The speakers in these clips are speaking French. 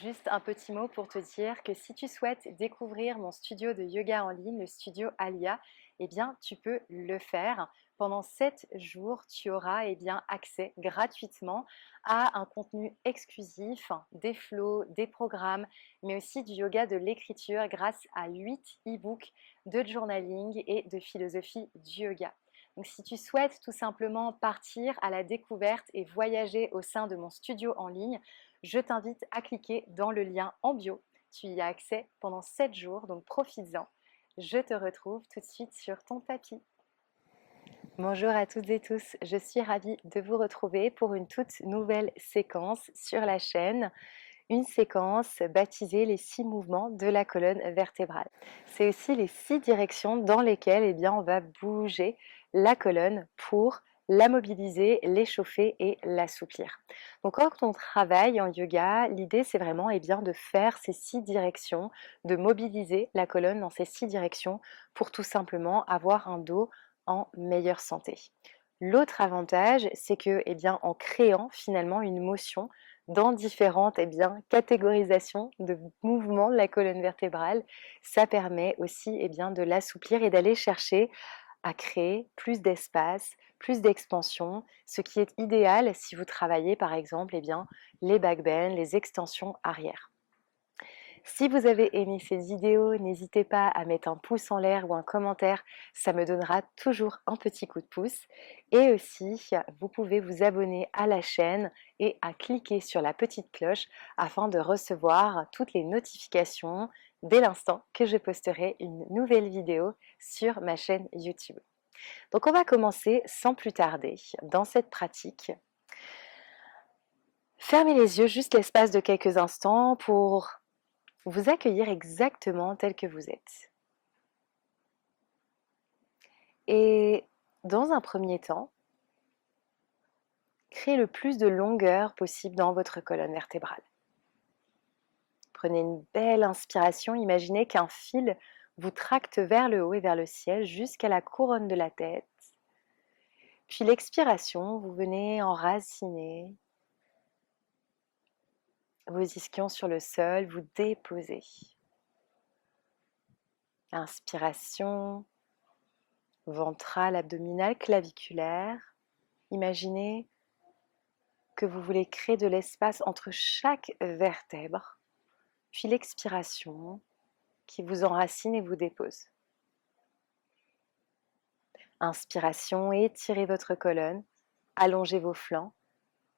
Juste un petit mot pour te dire que si tu souhaites découvrir mon studio de yoga en ligne, le studio Alia, eh bien, tu peux le faire. Pendant 7 jours, tu auras accès gratuitement à un contenu exclusif, des flows, des programmes, mais aussi du yoga de l'écriture grâce à 8 e-books de journaling et de philosophie du yoga. Donc, si tu souhaites tout simplement partir à la découverte et voyager au sein de mon studio en ligne, je t'invite à cliquer dans le lien en bio. Tu y as accès pendant 7 jours, donc profites-en. Je te retrouve tout de suite sur ton tapis. Bonjour à toutes et tous, je suis ravie de vous retrouver pour une toute nouvelle séquence sur la chaîne. Une séquence baptisée les 6 mouvements de la colonne vertébrale. C'est aussi les 6 directions dans lesquelles on va bouger la colonne pour la mobiliser, l'échauffer et l'assouplir. Donc quand on travaille en yoga, l'idée c'est vraiment de faire ces 6 directions, de mobiliser la colonne dans ces 6 directions pour tout simplement avoir un dos en meilleure santé. L'autre avantage, c'est que en créant finalement une motion dans différentes catégorisations de mouvements de la colonne vertébrale, ça permet aussi de l'assouplir et d'aller chercher à créer plus d'espace, plus d'expansion, ce qui est idéal si vous travaillez par exemple les back bends, les extensions arrière. Si vous avez aimé cette vidéo, n'hésitez pas à mettre un pouce en l'air ou un commentaire, ça me donnera toujours un petit coup de pouce. Et aussi, vous pouvez vous abonner à la chaîne et à cliquer sur la petite cloche afin de recevoir toutes les notifications dès l'instant que je posterai une nouvelle vidéo sur ma chaîne YouTube. Donc on va commencer sans plus tarder dans cette pratique. Fermez les yeux juste l'espace de quelques instants pour vous accueillir exactement tel que vous êtes. Et dans un premier temps, créez le plus de longueur possible dans votre colonne vertébrale. Prenez une belle inspiration, imaginez qu'un fil vous tracte vers le haut et vers le ciel jusqu'à la couronne de la tête. Puis l'expiration, vous venez enraciner vos ischions sur le sol, vous déposez. Inspiration, ventrale, abdominale, claviculaire. Imaginez que vous voulez créer de l'espace entre chaque vertèbre, puis l'expiration qui vous enracine et vous dépose. Inspiration, étirez votre colonne, allongez vos flancs,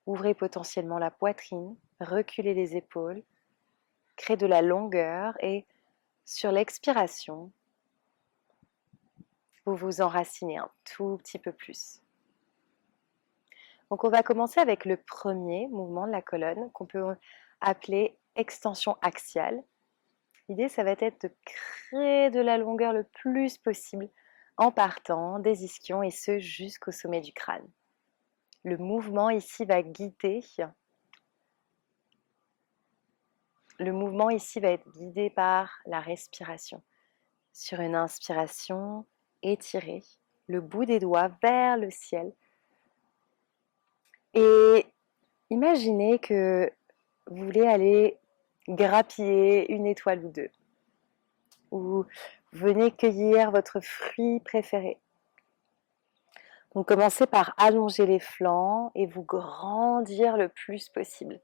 ouvrez potentiellement la poitrine, reculez les épaules, créez de la longueur et sur l'expiration, vous vous enracinez un tout petit peu plus. Donc on va commencer avec le premier mouvement de la colonne qu'on peut appeler extension axiale. L'idée, ça va être de créer de la longueur le plus possible en partant des ischions et ce jusqu'au sommet du crâne. Le mouvement ici va guider. Le mouvement ici va être guidé par la respiration. Sur une inspiration, étirez le bout des doigts vers le ciel. Et imaginez que vous voulez aller grappiller une étoile ou deux. Ou venez cueillir votre fruit préféré. Donc commencez par allonger les flancs et vous grandir le plus possible.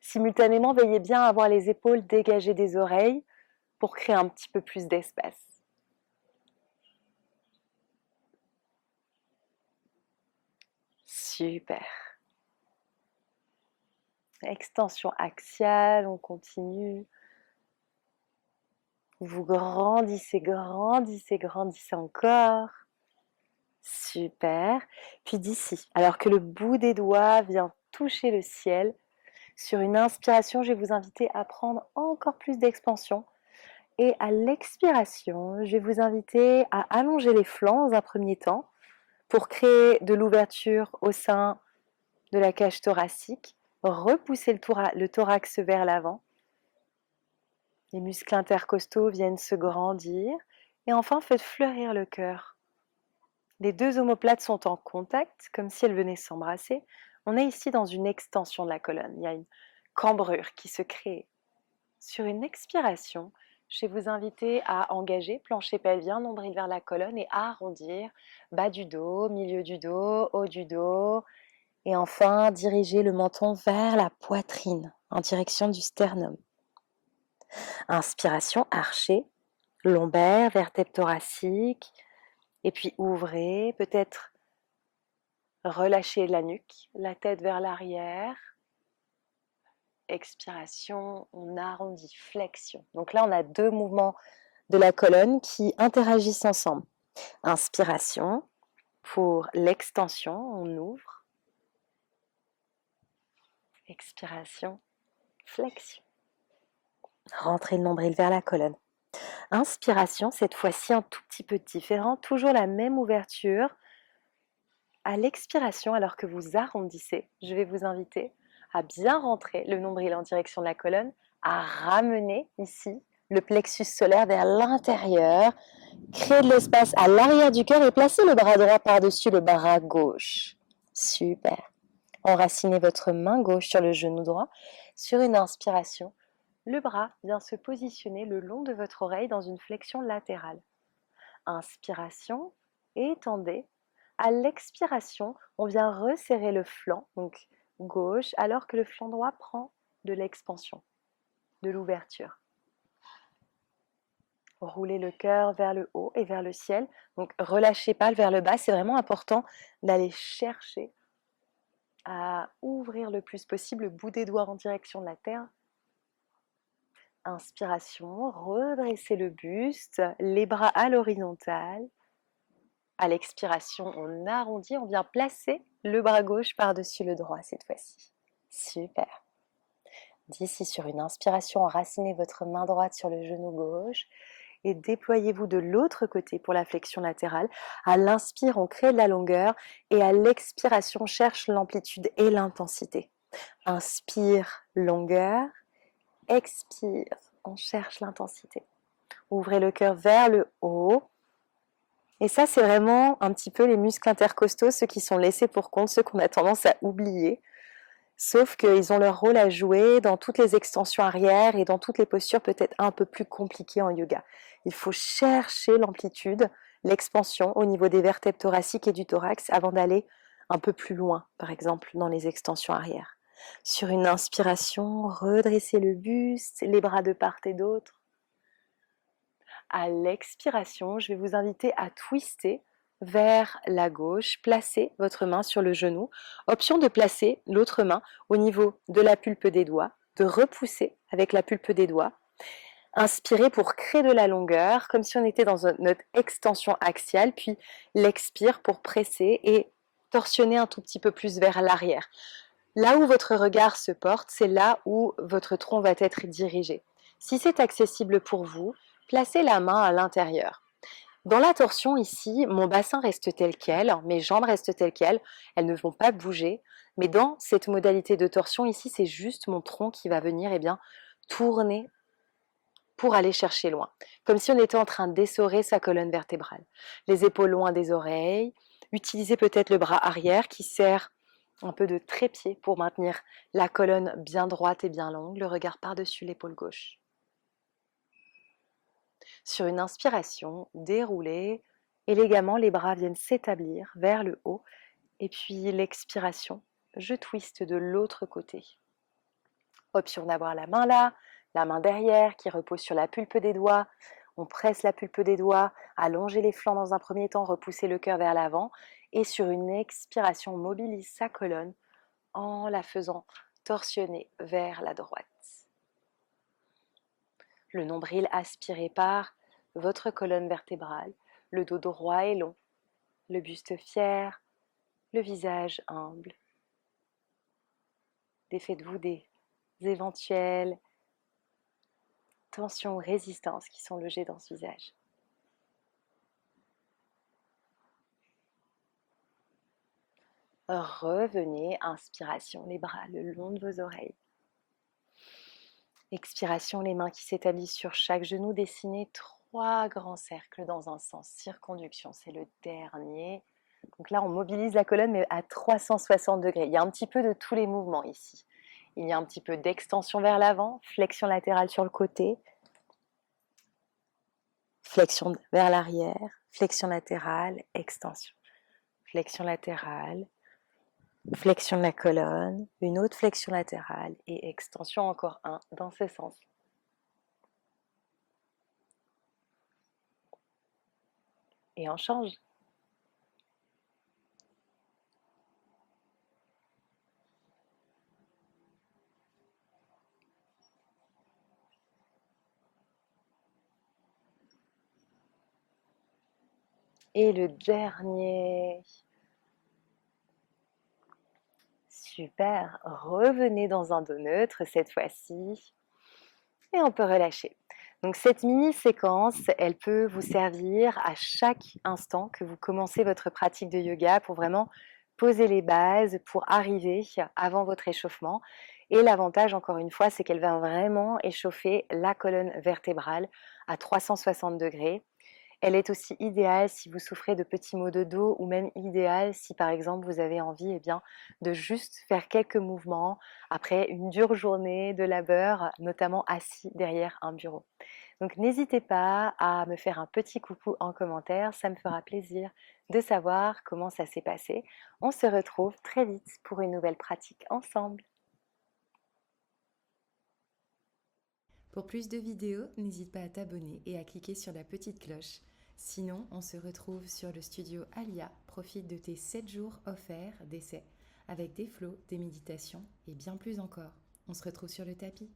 Simultanément, veillez bien à avoir les épaules dégagées des oreilles pour créer un petit peu plus d'espace. Super. Extension axiale, on continue. Vous grandissez, grandissez, grandissez encore. Super. Puis d'ici, alors que le bout des doigts vient toucher le ciel, sur une inspiration, je vais vous inviter à prendre encore plus d'expansion. Et à l'expiration, je vais vous inviter à allonger les flancs dans un premier temps pour créer de l'ouverture au sein de la cage thoracique. Repoussez le thorax vers l'avant. Les muscles intercostaux viennent se grandir. Et enfin, faites fleurir le cœur. Les deux omoplates sont en contact, comme si elles venaient s'embrasser. On est ici dans une extension de la colonne. Il y a une cambrure qui se crée. Sur une expiration, je vais vous inviter à engager plancher pelvien, nombril vers la colonne et à arrondir bas du dos, milieu du dos, haut du dos. Et enfin, diriger le menton vers la poitrine, en direction du sternum. Inspiration, archez, lombaire, vertèbre thoracique. Et puis ouvrez, peut-être relâchez la nuque, la tête vers l'arrière. Expiration, on arrondit, flexion. Donc là, on a deux mouvements de la colonne qui interagissent ensemble. Inspiration, pour l'extension, on ouvre. Expiration, flexion. Rentrez le nombril vers la colonne. Inspiration, cette fois-ci un tout petit peu différent, toujours la même ouverture. À l'expiration, alors que vous arrondissez, je vais vous inviter à bien rentrer le nombril en direction de la colonne, à ramener ici le plexus solaire vers l'intérieur, créer de l'espace à l'arrière du cœur et placer le bras droit par-dessus le bras gauche. Super. Enracinez votre main gauche sur le genou droit. Sur une inspiration, le bras vient se positionner le long de votre oreille dans une flexion latérale. Inspiration, étendez. À l'expiration, on vient resserrer le flanc, donc gauche, alors que le flanc droit prend de l'expansion, de l'ouverture. Roulez le cœur vers le haut et vers le ciel. Donc relâchez pas vers le bas. C'est vraiment important d'aller chercher à ouvrir le plus possible le bout des doigts en direction de la terre. Inspiration, redressez le buste, les bras à l'horizontale. À l'expiration, on arrondit, on vient placer le bras gauche par-dessus le droit cette fois-ci. Super. D'ici, sur une inspiration, enracinez votre main droite sur le genou gauche et déployez-vous de l'autre côté pour la flexion latérale. À l'inspire, on crée de la longueur et à l'expiration, on cherche l'amplitude et l'intensité. Inspire, longueur. Expire, on cherche l'intensité. Ouvrez le cœur vers le haut. Et ça, c'est vraiment un petit peu les muscles intercostaux, ceux qui sont laissés pour compte, ceux qu'on a tendance à oublier. Sauf qu'ils ont leur rôle à jouer dans toutes les extensions arrière et dans toutes les postures peut-être un peu plus compliquées en yoga. Il faut chercher l'amplitude, l'expansion au niveau des vertèbres thoraciques et du thorax avant d'aller un peu plus loin, par exemple dans les extensions arrière. Sur une inspiration, redressez le buste, les bras de part et d'autre. À l'expiration, je vais vous inviter à twister vers la gauche, placez votre main sur le genou. Option de placer l'autre main au niveau de la pulpe des doigts, de repousser avec la pulpe des doigts. Inspirez pour créer de la longueur, comme si on était dans notre extension axiale, puis l'expire pour presser et torsionner un tout petit peu plus vers l'arrière. Là où votre regard se porte, c'est là où votre tronc va être dirigé. Si c'est accessible pour vous, placez la main à l'intérieur. Dans la torsion ici, mon bassin reste tel quel, mes jambes restent telles quelles, elles ne vont pas bouger. Mais dans cette modalité de torsion ici, c'est juste mon tronc qui va venir tourner pour aller chercher loin. Comme si on était en train d'essorer sa colonne vertébrale. Les épaules loin des oreilles. Utilisez peut-être le bras arrière qui sert un peu de trépied pour maintenir la colonne bien droite et bien longue, le regard par-dessus l'épaule gauche. Sur une inspiration, déroulez élégamment, les bras viennent s'établir vers le haut et puis l'expiration, je twiste de l'autre côté. Option d'avoir la main là, la main derrière qui repose sur la pulpe des doigts. On presse la pulpe des doigts, allonger les flancs dans un premier temps, repousser le cœur vers l'avant et sur une expiration, on mobilise sa colonne en la faisant torsionner vers la droite. Le nombril aspiré par votre colonne vertébrale, le dos droit et long, le buste fier, le visage humble. Défaites-vous des éventuelles tensions ou résistances qui sont logées dans ce visage. Revenez, inspiration, les bras le long de vos oreilles. Expiration, les mains qui s'établissent sur chaque genou, dessinez 3 grands cercles dans un sens. Circonduction, c'est le dernier. Donc là, on mobilise la colonne mais à 360 degrés. Il y a un petit peu de tous les mouvements ici. Il y a un petit peu d'extension vers l'avant, flexion latérale sur le côté, flexion vers l'arrière, flexion latérale, extension. Flexion latérale, flexion de la colonne, une autre flexion latérale et extension encore un dans ce sens. Et on change. Et le dernier. Super. Revenez dans un dos neutre cette fois-ci. Et on peut relâcher. Donc cette mini-séquence, elle peut vous servir à chaque instant que vous commencez votre pratique de yoga pour vraiment poser les bases, pour arriver avant votre échauffement. Et l'avantage, encore une fois, c'est qu'elle va vraiment échauffer la colonne vertébrale à 360 degrés. Elle est aussi idéale si vous souffrez de petits maux de dos ou même idéale si par exemple vous avez envie de juste faire quelques mouvements après une dure journée de labeur, notamment assis derrière un bureau. Donc n'hésitez pas à me faire un petit coucou en commentaire, ça me fera plaisir de savoir comment ça s'est passé. On se retrouve très vite pour une nouvelle pratique ensemble. Pour plus de vidéos, n'hésite pas à t'abonner et à cliquer sur la petite cloche. Sinon, on se retrouve sur le studio Alia. Profite de tes 7 jours offerts d'essai avec des flots, des méditations et bien plus encore. On se retrouve sur le tapis.